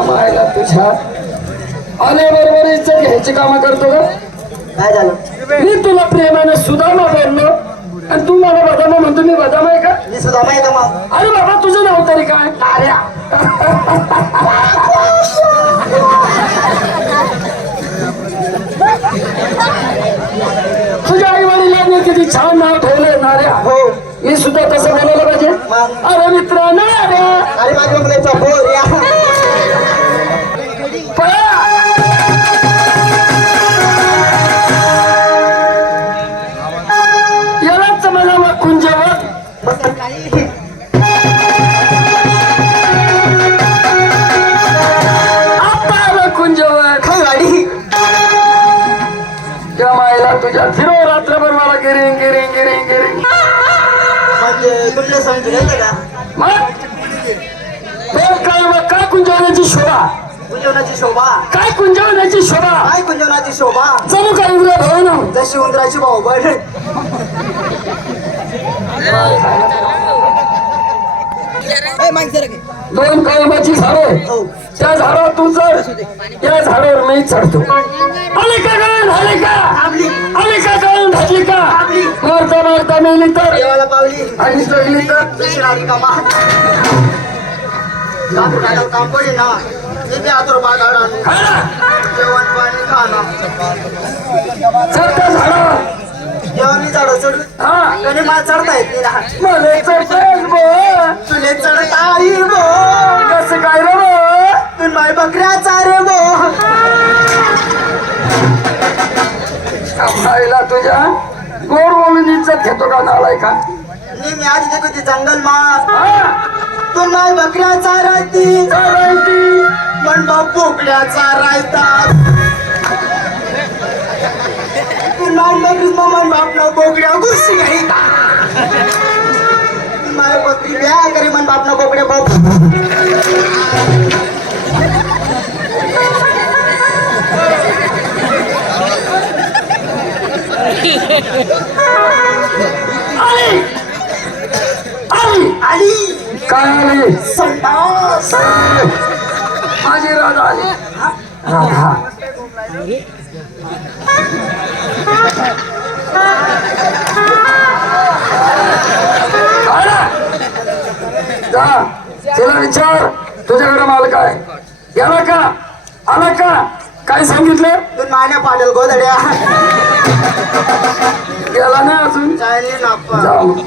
मायला तुझ्या? आल्याबरोबर इज्जत घ्यायची कामं करतो का? काय झालं? मी तुला प्रेमाने सुदामा बोललो. आणि तू मला बदामा म्हणतो मी बदाम आहे का? मी सुद्धा माहिती मग? अरे बाबा तुझं नाव तरी काय? कार्या तुझ्या आई वडिलांनी किती छान नाव ठेवलंय नाऱ्या हो. मी सुद्धा तसं बोलायला पाहिजे. अरे मित्र नाऱ्या. अरे माझ्या मुलाचा बोर या. तुझ्या फिरो रात्रभर मला गिरिंग गिरिंग गिरिंग गिरिंग मग काय कुंजवण्याची शोभा कुंजवनाची शोभा. काय कुंजवण्याची शोभा काय कुंजवनाची शोभा जणू काय इंद्र भवन जशी उंदराची भाऊ बहीण दोन कळंबाची झाडे. हो. त्या झाडावर तू चढ. त्या झाडावर मी चढतो. आले का? कळण झाले का आले का? का मारता मारता मेली तर आणि चढली तर काम पडे ना. आतुर बागाड जेवण पाणी खाणं जेवण झाडं चढ. हा. कधी मला चढता येत नाही मला चढतायच बो. तुले चढता येईल बो. कसं काय रे बो? तू माय बकऱ्या चारे बो. खायला तुझ्या? गोड बोलून इज्जत घेतो का नालाय का? मी मी आधी देखो ती जंगल हा. तू माय बकऱ्या चारायती चढायची पण बाप बोकड्या चारायतात तू माय बकरी मन बाप न बोकड्या गुस्सी घाईता तू माय बकरी ब्या करे मन बाप न बोकड्या बाप तिला विचार तुझ्याकडे माल काय गेला का आला का काय सांगितलं? तू मान्या पाडल गोदड्या गेला नाही अजून? चायनी नाप्पा जा मग.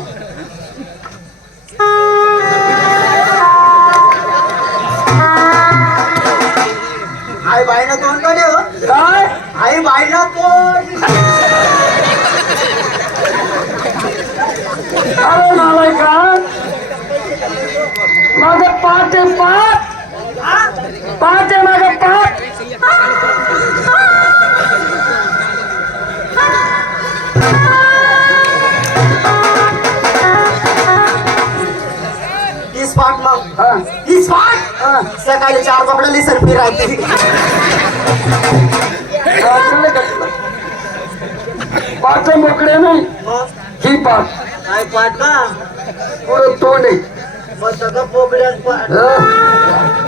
आई बाईनं तोंडकडे हो. काय? आई बाईनं तोंड अरे नालाय का पाठ आहे पाठ पाठ आहे माझं पाठ तीस पाठ मग. हा, हा. सकाळी चार कपडे लिसर फिरायची? पाठ मोकळे नाही. ही पाठ काय पाठ का? पुढं तोंड आहे. मग सगळं बोकड्यात पाठ हं?